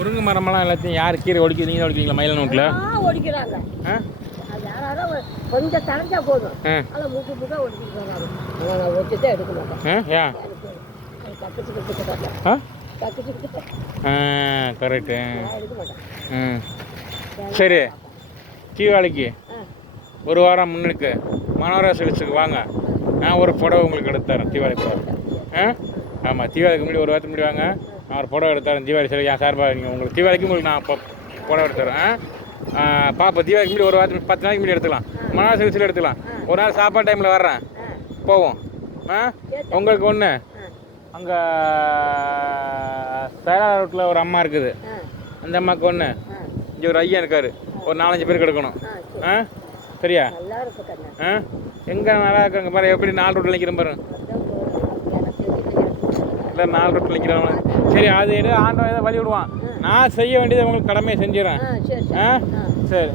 முருங்கை மரமெல்லாம் எல்லாத்தையும் யார் கீரை ஒடிக்க நீங்கள் ஒடிக்கிறீங்களா மயில நோட்டில்? ஒடிக்கிறாங்க. அது யாராவது கொஞ்சம் தரைஞ்சா போதும். அதில் முட்டு முட்டாக ஒடிக்கிறாங்க. நான் ஒட்டிட்டு எடுக்க மாட்டேன். ஏன்? கரெக்டு. எடுக்க மாட்டேன். சரி, தீபாவளிக்கு ஒரு வாரம் முன்னுக்கு மனோரா சிலிக்ஸுக்கு வாங்க. நான் ஒரு புடவை உங்களுக்கு எடுத்து தரேன் தீபாவளி புடவை. ஆமாம், தீபாவளிக்கு முன்னாடி ஒரு வாரத்துக்கு முன்னாடி வாங்க. நான் ஒரு புடவை எடுத்து தரேன் தீபாவளி சரி. என் சார்பாக நீங்கள் உங்களுக்கு தீபாவளிக்கு உங்களுக்கு நான் புடவை எடுத்து தரேன். பாப்பா தீபாவளிக்கு முன்னாடி ஒரு வாரத்துக்கு 10 நாளைக்கு முன்னாடி எடுத்துக்கலாம். மனோரா சிலிக்ஸில் எடுத்துக்கலாம். ஒரு நாள் சாப்பாடு டைமில் வர்றேன், போவோம். உங்களுக்கு ஒன்று அங்கே சேலா ரோட்டில் ஒரு அம்மா இருக்குது, அந்த அம்மாவுக்கு ஒன்று. இங்கே ஒரு ஐயா இருக்கார், ஒரு 4-5 பேருக்கு எடுக்கணும். சரியா? எங்கே நல்லா இருக்காங்க பாரு, எப்படி 4 ரோட்டில் நிற்கிறேன் பாரு. இல்லை 4 ரோட்டில் நிற்கிறவங்க. சரி, அது எடு, ஆண்டவன் ஏதோ வழி விடுவான். நான் செய்ய வேண்டியதை உங்களுக்கு கடமையை செஞ்சிடறேன். சரி.